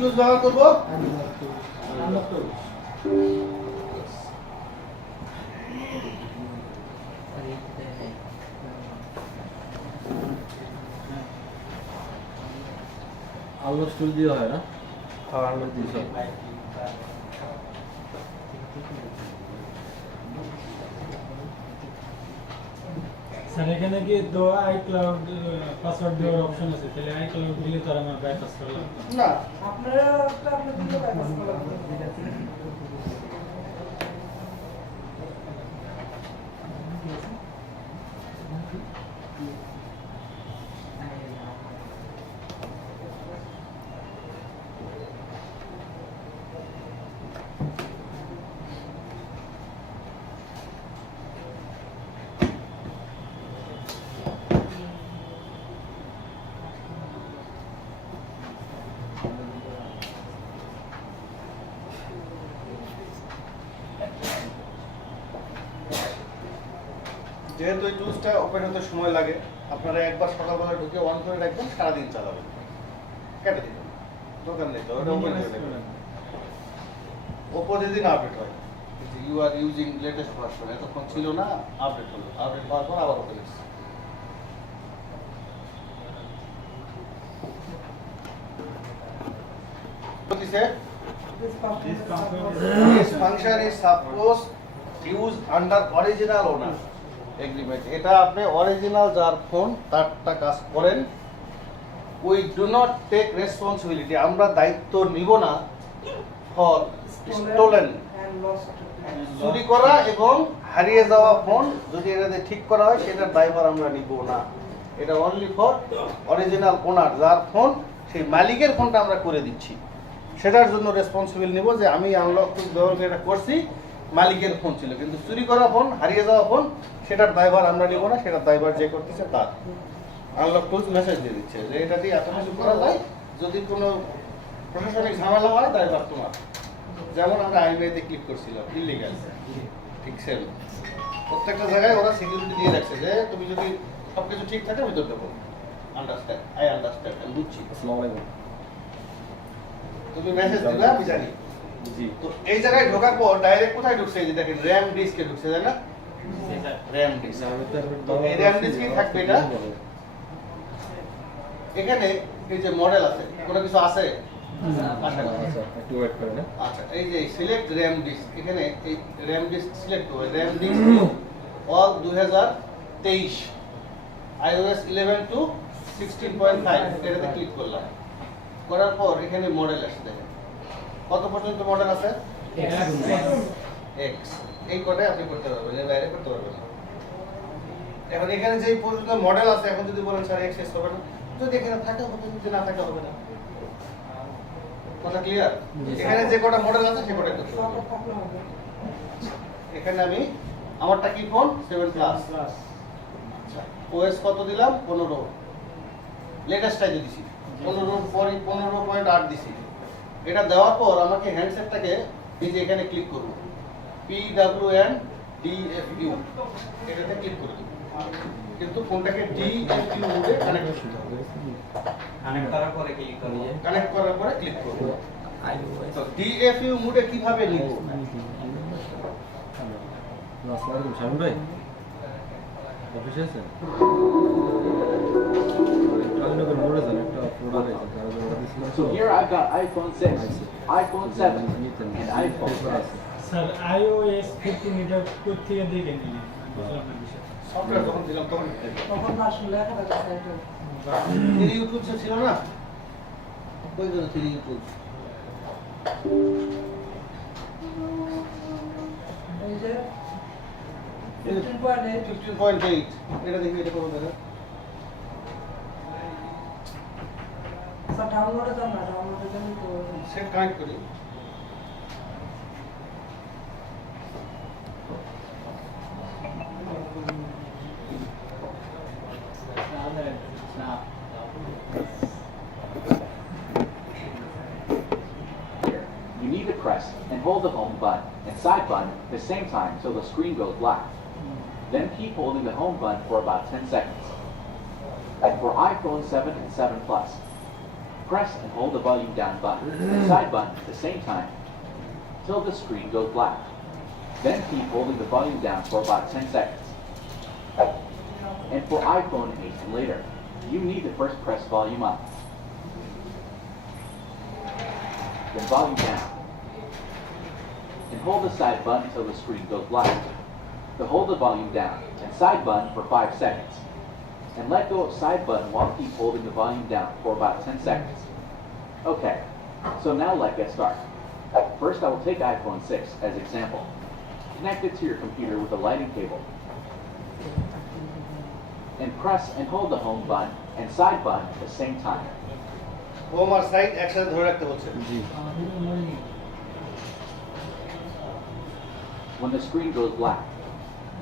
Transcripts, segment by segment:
Tools ব্যবহার করবো? Unlock টুল দিয়ে হয় না? হ্যাঁ, আনলক দিয়ে সব। স্যার এখানে কি তো আইক্লাউড পাসওয়ার্ড দেওয়ার অপশন আছে, তাহলে আইক্লাউড দিলে তো আর আমার বাইপাস করা লাগবে না, আপনারা তো আপনাদের দিলে বাইপাস করা লাগবে। যেহেতু এই টুলসটা ওপেন হতে সময় লাগে, আপনারা একবার সকালবেলা ঢুকে অন করে রাখবেন, সারাদিন চালাবেন, কেটে দিবেন, দোকান নেই তো ওটা ওপেন করে দেবেন। ও প্রতিদিন আপডেট হয়, you are using latest version, এতক্ষণ ছিল না, আপডেট হলো, আপডেট হওয়ার পর আবার ওপেন হচ্ছে। This function is supposed use under original owner agreement. এটা আপনি অরিজিনাল যার ফোন তারটা কাজ করেন। We do not take responsibility. আমরা দায়িত্ব নিব না for stolen, চুরি করা এবং হারিয়ে যাওয়া ফোন যদি এটাতে ঠিক করা হয় সেটার দায়ভার আমরা নিব না। এটা অনলি ফর অরিজিনাল ওনার যার ফোন, সেই মালিকের ফোনটা আমরা করে দিচ্ছি, সেটার জন্য রেসপন্সিবল নিব যে আমি আনলক ব্যবহার করে এটা করছি, মালিকের ফোন ছিল, কিন্তু চুরি করা ফোন, হারিয়ে যাওয়া ফোন, সেটার দায়ভার আমরা নিব না, সেটার দায়ভার যে করতেছে তার। আনলক টুলস মেসেজ দিয়ে দিচ্ছে যে এটা দিয়ে এত কিছু করা যায়, যদি কোনো প্রশাসনিক ঝামেলা হয় দায়ভার তোমার। যেমন আমরা আইওএতে ক্লিক করছিলাম, ইলিগাল, ঠিক সেম প্রত্যেকটা জায়গায় ওরা সিকিউরিটি দিয়ে রাখছে যে তুমি যদি সবকিছু ঠিক থাকে ভিতর দেবো, আন্ডারস্ট্যান্ড, আই আন্ডারস্ট্যান্ড, আমি বুঝছি। আসসালামু আলাইকুম। তুমি মেসেজ দিবে, আমি জানি। জি। তো এই জায়গায় ঢোকার পর ডাইরেক্ট কোথায় ঢুকছে, এই যে দেখেন র্যাম ডিস্কে ঢুকছে, তাই না? RAM disk. তো এই র্যাম ডিস্কে থাকবে এটা। এখানে এই যে মডেল আছে, কোনো কিছু আছে? আশা করি। একটু ওয়েট করেন। আচ্ছা, এই যে সিলেক্ট র্যাম ডিস্ক, এখানে এই র্যাম ডিস্ক সিলেক্ট হবে, RAM disk all 2023 iOS 11 to 16.5 এটাতে ক্লিক করলাম। করার পর এখানে মডেল আসছে, দেখেন কত পর্যন্ত মডেল আছে? X। এই কোডে আপনি করতে পারবেন, এর বাইরে করতে পারবেন না। এখন এখানে যে পর্যন্ত মডেল আছে, এখন যদি বলেন স্যার X শেষ হবে না, যদি এখানে থাকে হবে, যদি না থাকে হবে না। কথা ক্লিয়ার? এখানে যে কটা মডেল আছে সে কটা করতে হবে। এখানে আমি আমারটা কি ফোন 7 প্লাস। আচ্ছা, OS কত দিলাম? 15। লেটেস্টটাই দিছি 15.8 দিছি। এটা দেওয়ার পর আমাকে হ্যান্ডসেটটাকে এই যে এখানে ক্লিক করব, PWNDFU এটাতে ক্লিক করে দেব, কিন্তু ফোনটাকে DFU মোডে কানেক্ট করতে হবে। কানেক্ট করার পরে ক্লিক করব, কানেক্ট করার পরে ক্লিক করব। তো DFU মোডে কিভাবে নিব? আসসালামু আলাইকুম শামিম ভাই, অফিসে আছেন? টালিনগর মোড়ে যান, একটা প্রোডাক্ট আছে তারা অর্ডার দিয়েছিল। So here I've got iPhone 6, iPhone 7, and iPhone 10. Sir iOS 15 এটা কোথা থেকে নিলেন? বুঝলাম না বিষয়। সফটওয়্যার যখন দিলাম তখন তখন তো আসলে লেখা থাকে সাইটে। 3 ইউটিউব ছিল না, কই গেল 3 ইউটিউব? এই যে 15.8 15.8 এটা দেখি, এটা কোন জায়গা? স্যার ডাউনলোডে যান না, ডাউনলোডে যান তো সেট কানেক্ট করি। You need to press and hold the home button and side button at the same time so the screen goes black. Then keep holding the home button for about 10 seconds. And for iPhone 7 and 7 Plus, press and hold the volume down button and side button at the same time till the screen goes black. Then keep holding the volume down for about 10 seconds. And for iPhone 8 and later, you need to first press volume up, then volume down, and hold the side button until the screen goes black. To hold the volume down and side button for 5 seconds, and let go of side button while keep holding the volume down for about 10 seconds. Okay, so now let's get started. First, I will take iPhone 6 as example. Connect it to your computer with a lighting cable, and press and hold the home button and side button at the same time. Home আর side একসাথে ধরে রাখতে বলছে। জি When the screen goes black,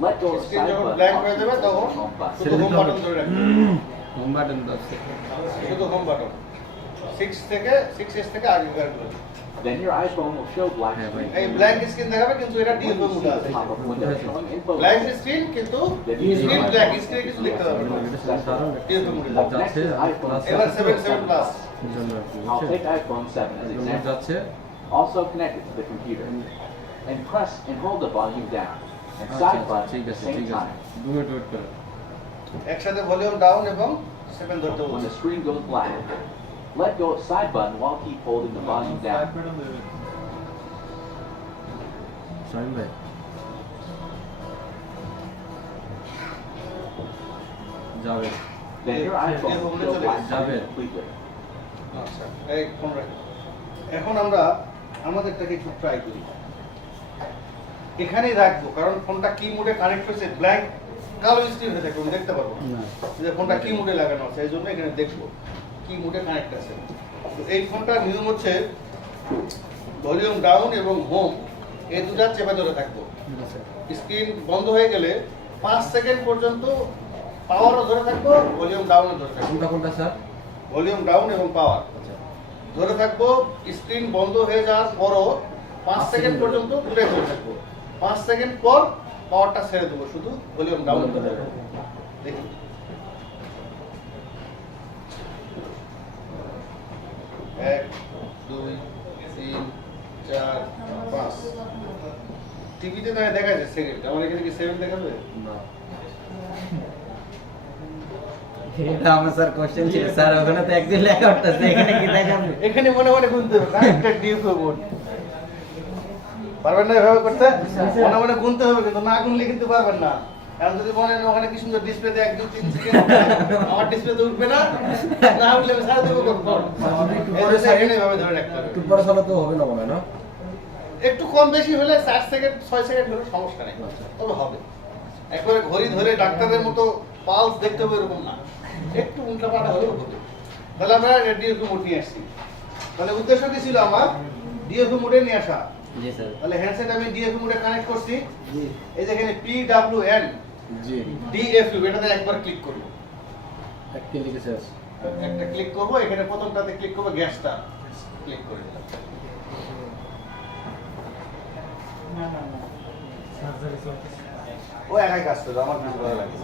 let go of Screen side যখন button blank while হয়ে keep যাবে holding তখন the home button. শুধু হোম বাটন ধরে রাখতে হোম বাটন আছে শুধু হোম বাটন 6S থেকে আগেকার গুলো। Then your iPhone will show black Yeah, screen. এই ব্ল্যাঙ্ক স্ক্রিন দেখাবে কিন্তু এটা When ডিএফও you see মোডে the আছে। pop-up window showing info, blank screen কিন্তু স্ক্রিন ব্ল্যাক স্ক্রিনে কিছু লিখতে হবে না। ডিএফও মোডে যাবে। যাচ্ছে এবার 7 plus I'll take iPhone 7 as example. যাচ্ছে Also connect it to the computer, and press and hold the volume down and side button ঠিক at the আছে same ঠিক আছে time. 2 মিনিট ওয়েট করো একসাথে ভলিউম ডাউন এবং 7 ধরতে When বলছে। the screen goes black, let go of side button while keep holding the volume down. Shamim ভাই যাবে Then your Yeah, iPhone yeah, will yeah, show black yeah. screen completely. আচ্ছা এই phone রাখ। এখন আমরা আমাদেরটাকে একটু ট্রাই করি। এখানেই রাখবো কারণ ফোনটা কি মোডে কানেক্ট হয়েছে ব্ল্যাঙ্ক কালো স্ক্রিন হয়ে থাকবে আমি দেখতে পারবো না যে ফোনটা কি মোডে লাগানো আছে এই জন্য এখানে দেখবো কি মোডে কানেক্ট আছে। তো এই ফোনটার নিয়ম হচ্ছে ভলিউম ডাউন এবং হোম এই দুটো চেপে ধরে থাকবো। স্ক্রিন বন্ধ হয়ে গেলে 5 সেকেন্ড পর্যন্ত পাওয়ারও ধরে থাকবো ভলিউম ডাউনও ধরে থাকবো। কোনটা কোনটা স্যার ভলিউম ডাউন এবং পাওয়ার ধরে থাকবো। স্ক্রিন বন্ধ হয়ে যাওয়ার পরও 5 সেকেন্ড পর্যন্ত দূরে ধরে থাকবো। 5 সেকেন্ড পর পাওয়ারটা ছেড়ে দেবো, শুধু ভলিউম ডাউন ধরে রাখবো। দেখি 1 2 3 4 5 টিভিতে তো দেখা যায় সেকেন্ড, আমার এখানে কি 7 দেখাবে? না এটা আমার স্যার কোশ্চেন ছিল স্যার ওখানে তো একদিন লেখা উঠতেছে এখানে কি দেখাবে এখানে মনে মনে গুনতে হবে কানেক্টেড ডিএফও মোড। পারবেন না এভাবে করতে? মনে মনে গুনতে হবে কিন্তু না গুনলে কিন্তু পারবেন না। এখন যদি মনে হয় ওখানে কি সুন্দর ডিসপ্লেতে 1 2 3 সেকেন্ড আমার ডিসপ্লেতে উঠবে না, না উঠলে আমি সারা দেবো কখন? এই সেকেন্ড এভাবে ধরে রাখতে হবে। একটু পরে চালাতে হবে না মনে হয় না একটু কম বেশি হলে 4 সেকেন্ড 6 সেকেন্ড হলে সমস্যা নেই, তবে হবে। একবারে ঘড়ি ধরে ডাক্তারের মতো পালস দেখতে হবে এরকম না, একটু উল্টাপাল্টা হলেও হবে। তাহলে আমরা ডিএফও মোড নিয়ে আসছি। তাহলে উদ্দেশ্য কি ছিল আমার? ডিএফও মোডে নিয়ে আসা। জি স্যার তাহলে হ্যান্ডসেট আমি ডিএফও মোডে কানেক্ট করছি। এই যে এখানে PWN জি DFU এটাতে একবার ক্লিক করব। একটা লিখেছে আছে একটা ক্লিক করব, এখানে প্রথমটাতে ক্লিক করব, গ্যাসটা ক্লিক করে দিলাম। না না না সার্জারি চলতেছে ও একাই কাজ করবে, আমার কিছু ভালো লাগে।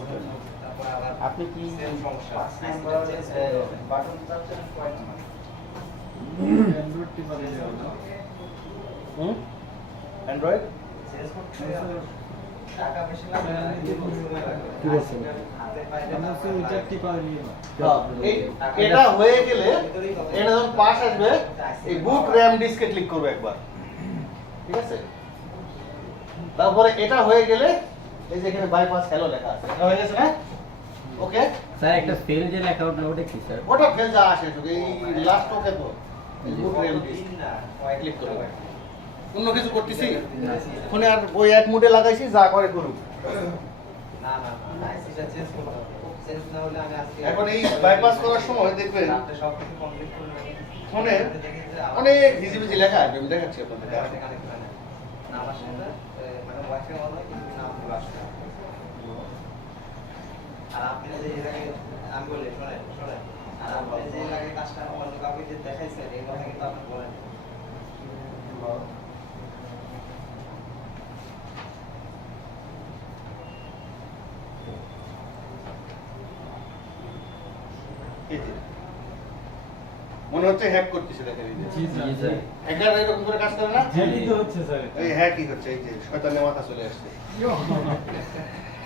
আপনি কি বাটন চাপছেন কয়েক নাম্বার অ্যান্ড্রয়েড টিপা দিলে হবে না অ্যান্ড্রয়েড চেঞ্জ করতে টাকা বেশি লাগে কি বলছেন আমরা হচ্ছে ওইটা টিপা দিলে না এটা হয়ে গেলে এটা যখন পাস আসবে এই বুট র‍্যাম ডিস্কে ক্লিক করবে একবার, ঠিক আছে? তারপরে এটা হয়ে গেলে এই যে এখানে বাইপাস হ্যালো লেখা আছে, এটা হয়ে গেছে না? ওকে, স্যার একটা ফেল যে লেখা উঠলো ওটা কি স্যার ওটা ফেল যা আসে শুধু এই লাস্ট ওকে তো বুট র‍্যাম ডিস্ক ক্লিক করবে। অন্য কিছু করতেছি ফোনে আর ওই এক মুডে লাগাইছি, যা করে করুক। না না না এটা চেঞ্জ করতে হবে, চেঞ্জ না হলে আমি আজকে এখন এই বাইপাস করার সময় দেখবেন আপনি সব কিছু কমপ্লিট করলেন ফোনে অনেক ভিজিবিজি লেখা আসবে, আমি দেখাচ্ছি আপনাদের। না আমার সাথে মানে ওয়াইফাই অন হয় কিন্তু নাম ভুল আসছে। আর আপনি যে এর আগে আমি বলি শোনেন শোনেন, আর আপনি যে এর আগে কাজটা অন্য কাউকে যে দেখাইছেন এই কথা কিন্তু আপনি বলেন এই যে মনে হচ্ছে হ্যাক করতেছে, দেখেন এই যে জি স্যার। জি স্যার। হ্যাকার এরকম করে কাজ করে না? হ্যাকই তো হচ্ছে স্যার এটা। এই হ্যাকই হচ্ছে, এই যে শয়তানের মাথা চলে আসছে।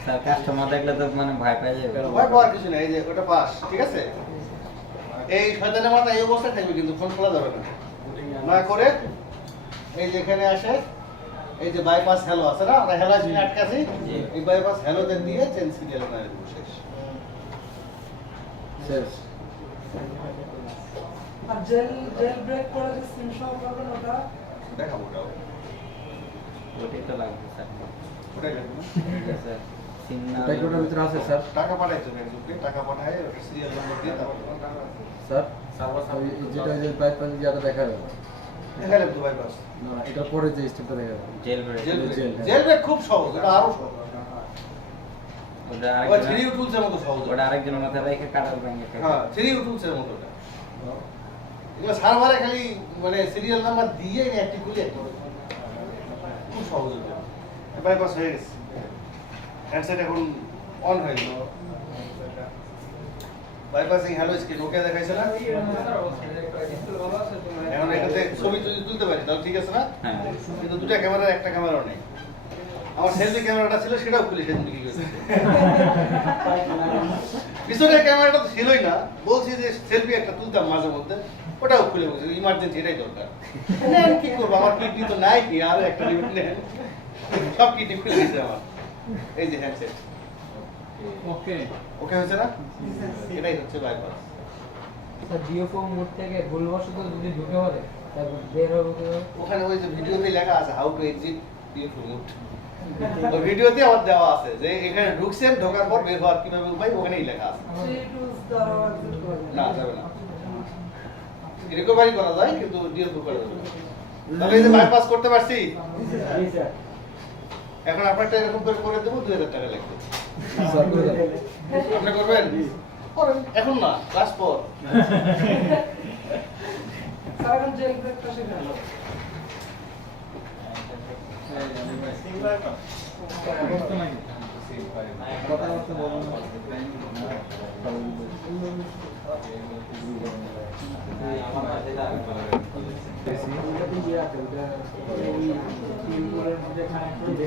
স্যার কাস্টমার দেখলে তো মানে ভয় পেয়ে যাবে। ভয় পাওয়ার কিছু নেই, এই যে ওটা পাস, ঠিক আছে? এই শয়তানের মাথা এই অবস্থায় থাকবে, কিন্তু ফোন খোলা যাবে না। না করে এই যে এখানে আসে, এই যে বাইপাস হ্যালো আছে না, আমরা হ্যালো আসলে আটকাছি, এই বাইপাস হ্যালোতে দিয়ে চেঞ্জ সিরিয়াল না দেবো, শেষ। শেষ। আর জেল ব্রেক করে যে সিম সহ করবেন ওটা দেখাবো ওটাও, ওটাই তো লাগবে স্যার। ওটাই দেখবো। ঠিক আছে স্যার। সিম না ওটা কি ওটার ভিতরে আছে স্যার? টাকা পাঠাইছো একজনকে, টাকা পাঠায় ওটা সিরিয়াল নাম্বার দিয়ে তারপর স্যার ওই যেটা ওই যে বাইপাস যেটা দেখা যাবে দেখালাম তো বাইপাস। না এটার পরে যে স্টেপটা দেখা যাবে জেল ব্রেক। জেল জেল, হ্যাঁ। জেল ব্রেক খুব সহজ, এটা আরো সহজ। ওটা ওই আরেকজন 3 টুলসের মতো সহজ। ওটা আরেকজনের মাথায় রেখে কাটার ব্যাংকে হ্যাঁ 3 টুলসের মতো ওটা। এগুলো সার্ভারে খালি মানে সিরিয়াল নাম্বার দিয়ে অ্যাক্টিভ করলে অ্যাক্টিভ হবে। খুব সহজ এটা। বাইপাস হয়ে গেছে, হ্যান্ডসেট এখন অন হয়ে গেল। বাইপাসিং হ্যালো স্ক্রিন ওকে দেখাইছে না? এখন এটাতে ছবি যদি তুলতে পারি তাহলে ঠিক আছে না? হ্যাঁ। কিন্তু দুটো ক্যামেরার একটা ক্যামেরাও নেই। আমার সেলফি ক্যামেরাটা ছিল, সেটাও খুলে সেদিন কি করেছে। পিছনের ক্যামেরাটা তো ছিলই না, বলছি যে সেলফি একটা তুলতাম মাঝে মধ্যে, ওটাও খুলে বলছি ইমার্জেন্সি এটাই দরকার। নেন কি করবো, আমার কিডনি তো নাই, কি আরো একটা লিমিট নেন। সব কিডনি খুলে দিয়েছে আমার। এই যে হ্যান্ডসেট ওকে। ওকে হয়েছে না? এটাই হচ্ছে বাইপাস। স্যার ডিওফো মোড থেকে ভুলবশত যদি ঢুকে পড়ে তারপর বের হবে কিভাবে? ওখানে ওই যে ভিডিওতে লেখা আছে how to exit due promote. ওই ভিডিওতে আমার দেওয়া আছে যে এখানে ঢুকছেন, ঢোকার পর বের হওয়ার কিভাবে উপায় ওখানেই লেখা আছে। থ্রি টুলস দ্বারা এক্সিট করবে না যাবে না, রিকভারি করা যায় কিন্তু ডিএল করা যাবে না। তাহলে এই যে বাইপাস করতে পারছি, জি স্যার এখন আপনারটা এরকম করে করে দেবো, 2000 টাকা লাগবে। স্যার করে দেন। আপনি করবেন? করেন, এখন না, ক্লাস পর। স্যার এখন জেল ব্রেকটা শিখে গেল অবস্থা নাই। কথাবার্তা বলুন না।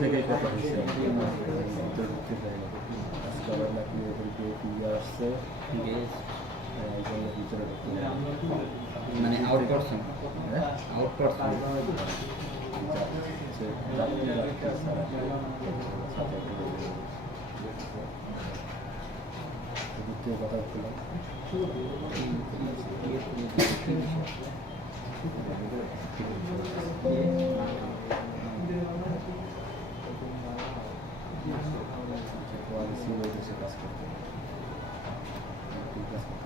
থেকেই কথা হচ্ছে ঢুকতে দেয় না। আজকে আবার নাকি ওদেরকে দিয়ে আসছে বেশ এই জন্য ভিতরে ঢুকতে দেয় না। মানে আউট পারসন। হ্যাঁ? Out person. সে যাত্রী সারা সাথে দ্বিতীয় কথা বললাম কাজ করতে কাজ করতে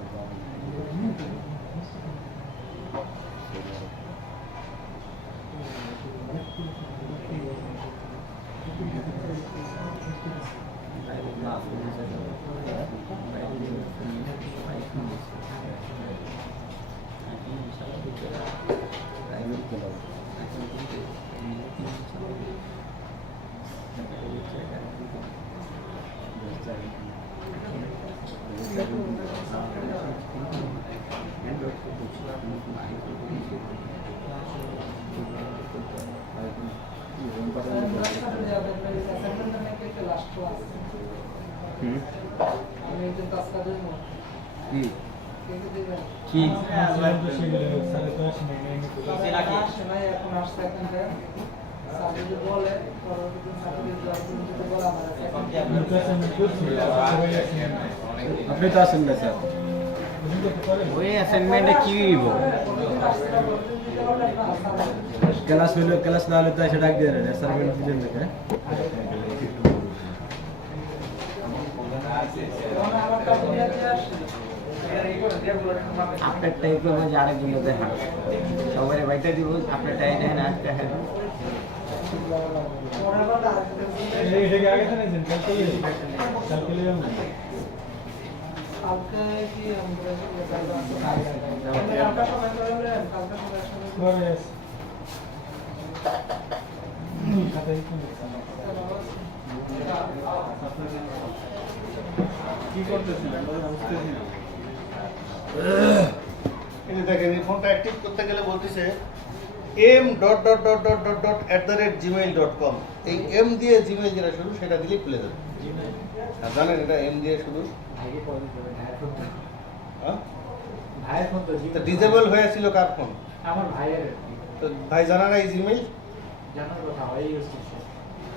লাস্ট ক্লাস আমি একজন কাজ কাজের মধ্যে কি কিন্তু দিবেন কি স্যার তো সেগুলো স্যার তো আসেনি, এমনি করে। আসে নাই এখন আসছে এখন থেকে স্যার যদি বলে পরবর্তী সার্টিফিকেট দেওয়ার জন্য যদি বলে আমার আপনার তো assignment করছি, সবাই assignment। আপনি তো আসেন না স্যার বুঝুন তো করেন? ওই অ্যাসাইনমেন্টে কি হইব? ক্লাস না হলে তো এসে ডাক দিয়ে দেন অ্যাসাইনমেন্ট দিলেন দেখে আপনার টাইপ করবো যে আরেকজন দেখা সবাই বাইটা দিব আপনার টাইপ দেখেন আজকে হ্যাঁ এটাকে আগে জানিয়েছেন, কালকে যাবো না। কালকে কি আমরা কালকে সবাই করবেন কালকে সবাই সবাই ঘরে আছি। খাতায় কি লিখছেন? কি করতেছেন? আমরা বুঝতেছি না। এই যে দেখেন এই ফোনটা অ্যাক্টিভ করতে গেলে বলতেছে m.gmail.com এই এম দিয়ে জিমেইল যেটা শুরু সেটা দিলেই খুলে যাবে। আর জানেন এটা এম দিয়ে শুরু, ভাইকে পরে দেবে ভাইয়ের ফোন তো। হ্যাঁ? ভাইয়ের ফোন তো তো ডিজেবল হয়েছিল কার ফোন? আমার ভাইয়ের আর কি। তো ভাই জানা না এই জিমেইল, জানার কথা ভাই ইউজ করছে।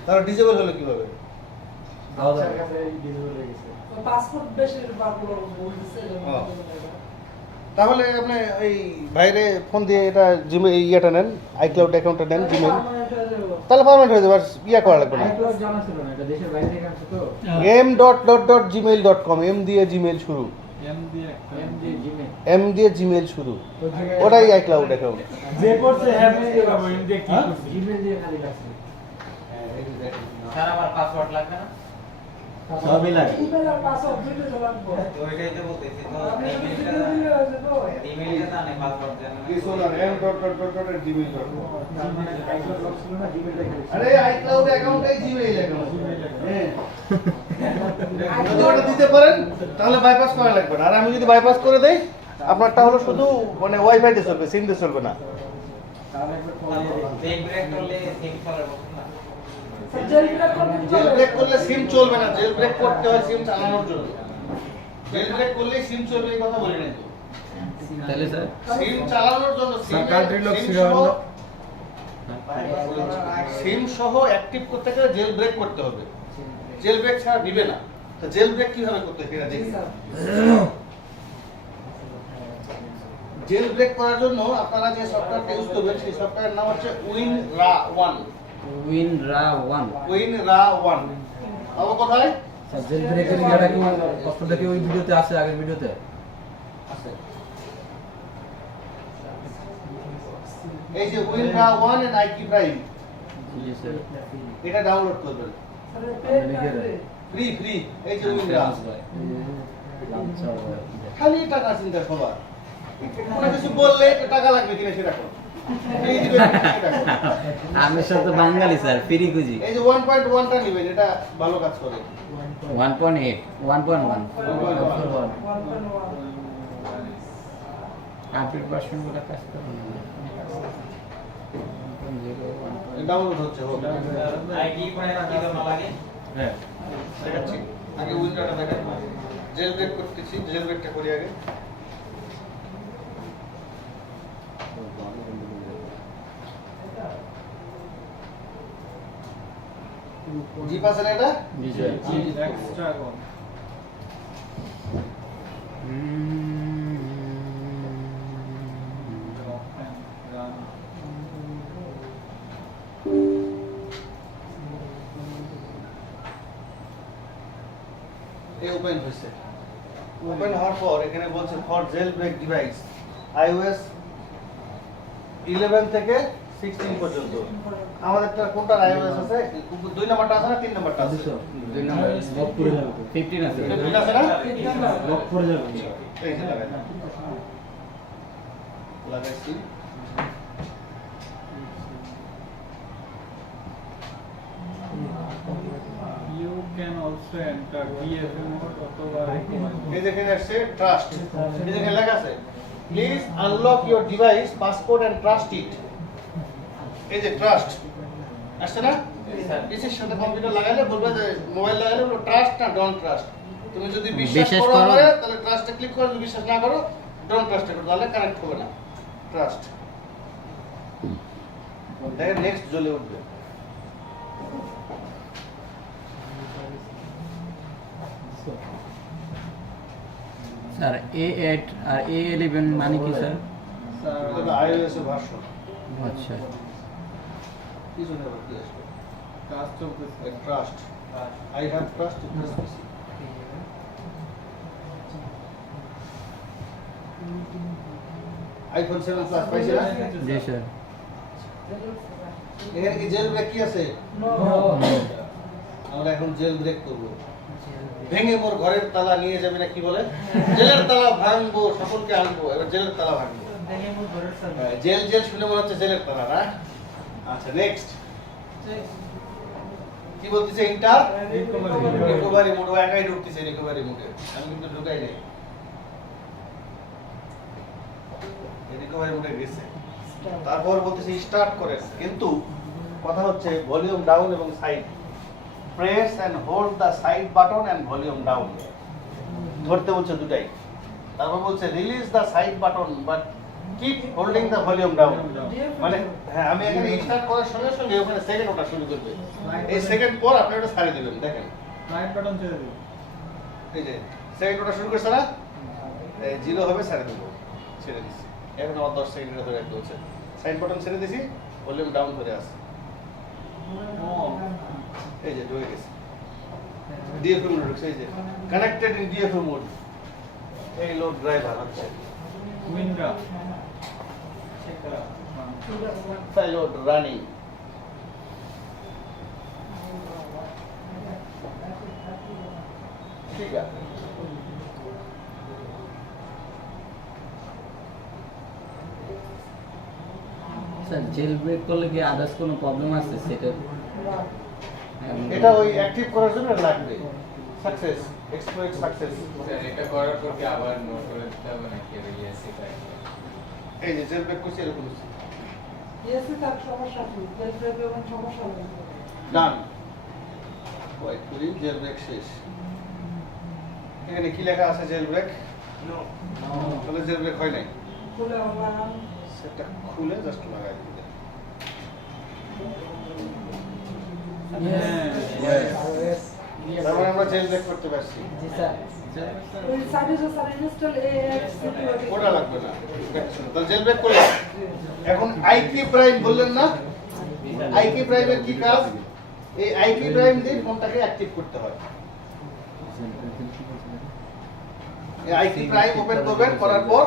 তাহলে ডিজেবল হলো কিভাবে? বাচ্চার কাছে ডিসেবল হয়ে গেছে। পাসপোর্ট বেশি বাবুলো বলতেছে হ্যাঁ। তাহলে আপনি এই বাইরে ফোন দিয়ে এটা জিমেইল ইয়েটা নেন, আইক্লাউড অ্যাকাউন্টটা নেন জিমেইল, তাহলে পারমানেন্ট হয়ে যাবে, আর ইয়া করা লাগবে না। আইক্লাউড জানা ছিল না, এটা দেশের বাইরে থেকে আসছে তো। m.gmail.com এম দিয়ে জিমেইল শুরু, এম দিয়ে একটা এম জি জিমেল। এম দিয়ে জিমেইল শুরু, ওটাই আইক্লাউড অ্যাকাউন্ট। যে করছে হ্যাঁ বুঝতে পারবো এম দিয়ে কি হ্যাঁ? করছে। জিমেল দিয়ে খালি লাগছে। স্যার আমার পাসওয়ার্ড লাগবে না? সবই লাগে। ইমেলের পাসওয়ার্ড দিতে তো লাগবে। তো ওইটাই তো বলতেছি তো আমি ইমেলটা তো দিলে আছে তো। ইমেলটা জানে পাসওয়ার্ড জানে না। This one m.gmail.com iCloud lock ছিল না, জিমেলটা খালি ছিল। আরে আইক্লাউড অ্যাকাউন্টটাই জিমেইল অ্যাকাউন্ট। হ্যাঁ, যদি ওটা দিতে পারেন তাহলে বাইপাস করা লাগবে না। আর আমি যদি বাইপাস করে দেই আপনারটা হলো শুধু মানে ওয়াইফাই দিয়ে চলবে, সিম দিয়ে চলবে না। তাহলে একবার ফোন দিয়ে দেখি। চেক ব্রেক করলে চেক করার বলছেন না। জেল ব্রেক করলে জেল ব্রেক করলে সিম চলবে না, জেল ব্রেক করতে হয় সিম চালানোর জন্য। জেল ব্রেক করলে সিম চলবে এই কথা বলি নাই তো। তাহলে স্যার সিম চালানোর জন্য সিম সহ অ্যাক্টিভ করতে গেলে জেল ব্রেক করতে হবে, জেল ব্রেক ছাড়া দিবে না। তো জেল ব্রেক কিভাবে করতে হয় সেটা জি দেখি। স্যার। জেল ব্রেক করার জন্য আপনারা যে সফটওয়্যারটা ইউজ করবেন সেই সফটওয়্যারের নাম হচ্ছে WinRAR1। WinRAR1। WinRAR1 পাবো কোথায়? স্যার জেল ব্রেকের ইয়াটা কি কষ্টটা কি ওই ভিডিওতে আছে, আগের ভিডিওতে? আছে। এই যে WinRAR1 and IQ Drive G sir. এটা ডাউনলোড করবেন, স্যার পেজ থাকবে। ফ্রি। এই যে WinRAR, খালি টাকা চিন্তা সবার। কোনো কিছু বললে একটু টাকা লাগবে কিনা সেটা করো। ফ্রি দিবেন সেটা করো। আমি সব তো বাঙালি স্যার, ফ্রি খুঁজি। এই যে 1.1টা নেবেন, এটা ভালো কাজ করে। 1.8 1.1 1.1 আপডেট ভার্সন গুলো কাজ করে না। ডাউনলোড হচ্ছে হোক। আইডি করে কি জমা লাগে? হ্যাঁ দেখাচ্ছি, আগে উইন্ডোটা দেখাই। জেল ব্রেক করতেছি, জেল ব্রেকটা করি আগে। জি পাচ্ছেন এটা? জি স্যার। এক্সট্রা কোন রান এই ওপেন হয়েছে। ওপেন হওয়ার পর এখানে বলছে for jailbreak device iOS 11 থেকে 16 পর্যন্ত। আমাদেরটা কোনটা iOS আছে? 2 নাম্বারটা আছে না 3 নাম্বারটা আছে? 2 নম্বর লক করে যাবে 15 আছে। এটা 2 আছে না? লক করে যাবে। এই যে লাগাই। লাগাইছি। You can also enter DFA mode অথবা এই দেখেন আসছে ট্রাস্ট, এই দেখেন লেখা আছে please unlock your device passport and trust it. এই যে ট্রাস্ট আসছে না, পিসির সাথে কম্পিউটার লাগালে বলবে যে মোবাইল লাগালে বলবে ট্রাস্ট না ডোন্ট ট্রাস্ট। তুমি যদি বিশ্বাস বিশ্বাস করো করো। আমারে তাহলে ট্রাস্টে ক্লিক করো, যদি বিশ্বাস না করো ডোন্ট ট্রাস্টে করো, তাহলে কানেক্ট হবে না। ট্রাস্ট দেখেন নেক্সট জ্বলে উঠবে। স্যার A8 আর A11 মানে কি স্যার? এটা তো iOS এর ভার্সন। আচ্ছা কি জন্য আবার কি আসবে? কাজ চলতেছে trust, I have trust in this PC. iPhone 7 Plus পাইছে না? জি স্যার। এখানে কি জেল ব্রেক কি আছে? আমরা এখন জেল ব্রেক করব। ভেঙে মোর ঘরের তালা নিয়ে যাবে না কি বলে? জেলের তালা ভাঙবো, সকলকে আনবো। এবার জেলের তালা ভাঙবো। হ্যাঁ, জেল জেল শুনে মনে হচ্ছে জেলের তালা না? আচ্ছা নেক্সট কি বলতেছে? Inter recovery mode. ও একাই ঢুকতেছে রিকভারি মোডে, আমি কিন্তু ঢুকাই নাই। রিকভারি মোডে গেছে, তারপর বলতেছি স্টার্ট করেন, কিন্তু কথা হচ্ছে ভলিউম ডাউন এবং side, press and hold the side button and volume down, ধরতে বলছে দুটাই। তারপর বলছে release the side button but keep holding the volume down. মানে হ্যাঁ, আমি এখানে স্টার্ট করার সঙ্গে সঙ্গে ওখানে সেকেন্ড ওটা শুরু করবে, এই সেকেন্ড পর আপনি ওটা ছাড়িয়ে দেবেন। দেখেন রাইট বাটন ছেড়ে দিন। এই যে সেকেন্ড ওটা শুরু করছে না, 0 হবে, ছাড়ে দেবো, ছেড়ে দিচ্ছি। এখন আমার 10 সেকেন্ড ধরে রাখতে হচ্ছে, সাইড বাটন ছেড়ে দিছি, ভলিউম ডাউন করে আসে, এই যে ঢুকে গেছে ডিএফএম মোড, এই যে কানেক্টেড ইন ডিএফএম মোড। এই লোড ড্রাইভার হচ্ছে উইন্ডো লোড রানিং। ঠিক আছে, স্যার জেল ব্রেক করলে কি আদার্স কোনো প্রবলেম আছে সেটা? এটা ওই অ্যাক্টিভ করার জন্য লাগবে সাকসেস, এক্সপ্লয়েট সাকসেস। এটা করার পর কি আবার নোট করে দিতে হবে নাকি ইএসসি টাইপ? এই যে জেল ব্রেক করছি, এরকম ইয়েসি তার সমস্যা কি? জেল ব্রেক এবং সমস্যা নেই। ডান, ওয়েট করি, জেল ব্রেক শেষ। এখানে কি লেখা আছে? Jailbreak. তাহলে জেল ব্রেক হয় নাই, খুলে আমরা সেটা খুলে জাস্ট লাগাই দিতে। তার মানে আমরা জেল ব্রেক করতে পারছি। জি স্যার। ওই সার্ভিস স্যার ইনস্টল এএক্স সিকিউরিটি ওটা লাগবে না, তাহলে জেল ব্রেক করলাম। এখন আইকি প্রাইম বললেন না, আইকি প্রাইমের কি কাজ? এই আইকি প্রাইম দিয়ে ফোনটাকে অ্যাক্টিভ করতে হয়। এই আইকি প্রাইম ওপেন করবেন, করার পর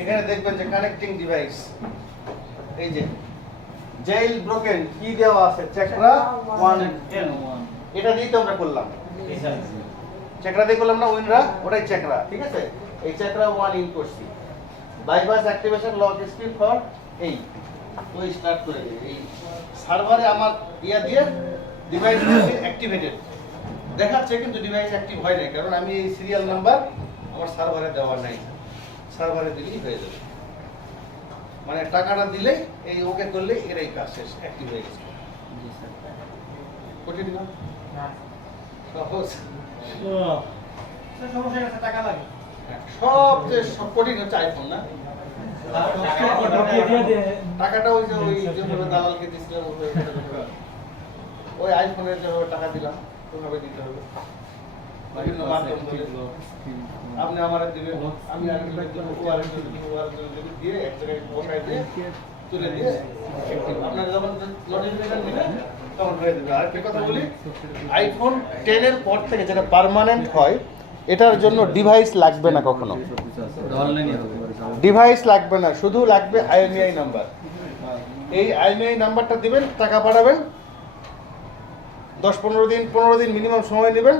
এখানে দেখবেন যে কানেক্টিং ডিভাইস, এই যে জেল ব্রোকেন কি দেওয়া আছে, চেকরা 1N, এটা দিয়ে তো আমরা করলাম। চেকরা দিয়ে করলাম না উইনরা, ওটাই চেকরা, ঠিক আছে। এই চেকরা 1 ইন করছি, bypass activation lock script for এই ওই স্টার্ট করে দিই। এই সার্ভারে আমার ইয়া দিয়ে ডিভাইস অ্যাক্টিভেটেড দেখাচ্ছে, কিন্তু ডিভাইস অ্যাক্টিভ হয় না, কারণ আমি এই সিরিয়াল নাম্বার আমার সার্ভারে দেওয়া নাই। সার্ভারে দিলেই হয়ে যাবে, মানে টাকাটা দিলেই এই ওকে করলে এর এই কাজ শেষ, অ্যাক্টিভ হয়ে গেছে। জি স্যার। কঠিন না? সহজ। সমস্যা আছে, টাকা লাগে। সবচেয়ে কঠিন হচ্ছে আইফোন না? টাকাটা ওই যে যেভাবে দালালকে দিয়েছিলাম ওই আইফোনের যেভাবে টাকা দিলাম ওইভাবে দিতে হবে। বিভিন্ন মাধ্যম ধরে আপনি আমার দিবেন, আমি আরেকজনের জন্য ওয়ারেন্টি দিয়ে এক জায়গায় বসায় দিয়ে তুলে দিয়ে আপনার যখন নোটিফিকেশন দিবে তখন হয়ে যাবে। আর একটা কথা বলি, আইফোন 10 এর পর থেকে যেটা পার্মানেন্ট হয়, এটার জন্য ডিভাইস লাগবে না কখনো, অনলাইনে হবে। ডিভাইস লাগবে না, শুধু লাগবে আইএমইআই নাম্বার। এই আইএমইআই নাম্বারটা দিবেন, টাকা পাঠাবেন, 10-15 দিন মিনিমাম সময় নেবেন।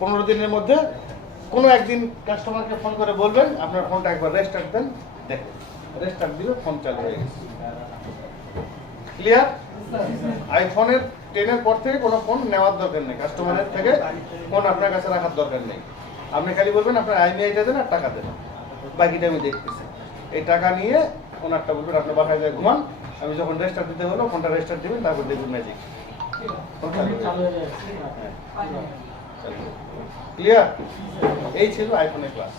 15 দিনের মধ্যে কোনো একদিন কাস্টমারকে ফোন করে বলবেন আপনার ফোনটা একবার রেস্টার্ট দেন, দেখুন রেস্টার্ট দিলে ফোন চালু হয়ে গেছে। ক্লিয়ার? আইফোনের 10 এর পর থেকে কোনো ফোন নেওয়ার দরকার নেই, কাস্টমারের থেকে ফোন আপনার কাছে রাখার দরকার নেই। আপনি খালি বলবেন আপনার আইএমইআইটা দেন আর টাকা দেন, বাকিটা আমি দেখতেছি। এই টাকা নিয়ে ওনারটা বলবেন আপনার বাসায় যায় ঘুমান, আমি যখন রেস্টার্ট দিতে হলো ফোনটা রেস্টার্ট দিবেন, তারপর দেখবেন ম্যাজিক। ক্লিয়ার? এই ছিল আইফোনের ক্লাস।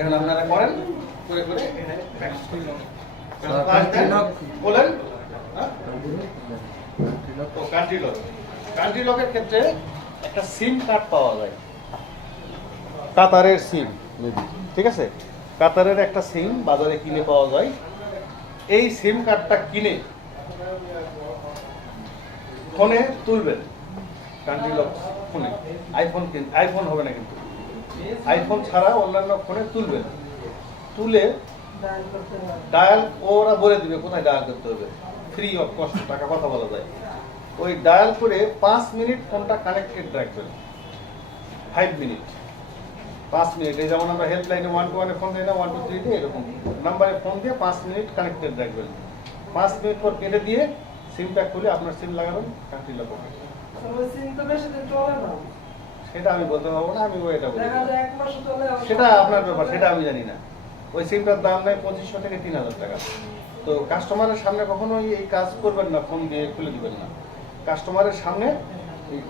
এখন আপনারা করেন, করে করে বলেন। কান্ট্রি লক, কান্ট্রি লকের ক্ষেত্রে একটা সিম কার্ড পাওয়া যায়, কাতারের সিম, ঠিক আছে। কাতারের একটা সিম বাজারে কিনে পাওয়া যায়। এই সিম কার্ডটা কিনে ফোনে তুলবেন, কান্ট্রি লক ফোনে, আইফোন হবে না কিন্তু, আইফোন ছাড়া অন্যান্য ফোনে তুলবেন, তুলে ডায়াল করতে হবে। ডায়াল ওরা বলে দিবে কোথায় ডায়াল করতে হবে, ফ্রি অফ কস্ট, টাকা কথা বলা যায়। ওই ডায়াল করে 5 মিনিট ফোনটা কানেক্টেড রাখবেন, 5 মিনিট, 5 মিনিট। এই যেমন আমরা হেল্পলাইনে 121 ফোন দিই না, 123 দিয়ে এরকম নাম্বারে ফোন দিয়ে 5 মিনিট কানেক্টেড রাখবেন। 5 মিনিট পর কেটে দিয়ে সিমটা খুলে আপনার সিম লাগাবেন, কান্ট্রি লক হবে। ওই সিম তো বেশি দিন চলে না। সেটা আমি বলতে পারবো না, আমি এটা বলতে দেখা যায় 1 মাস চলে সেটা আপনার ব্যাপার, সেটা আমি জানি না। ওই সিমটার দাম নেয় 2500 থেকে 3000 টাকা। তো কাস্টমারের সামনে কখনোই এই কাজ করবেন না, ফোন দিয়ে খুলে দিবেন না। কাস্টমারের সামনে এই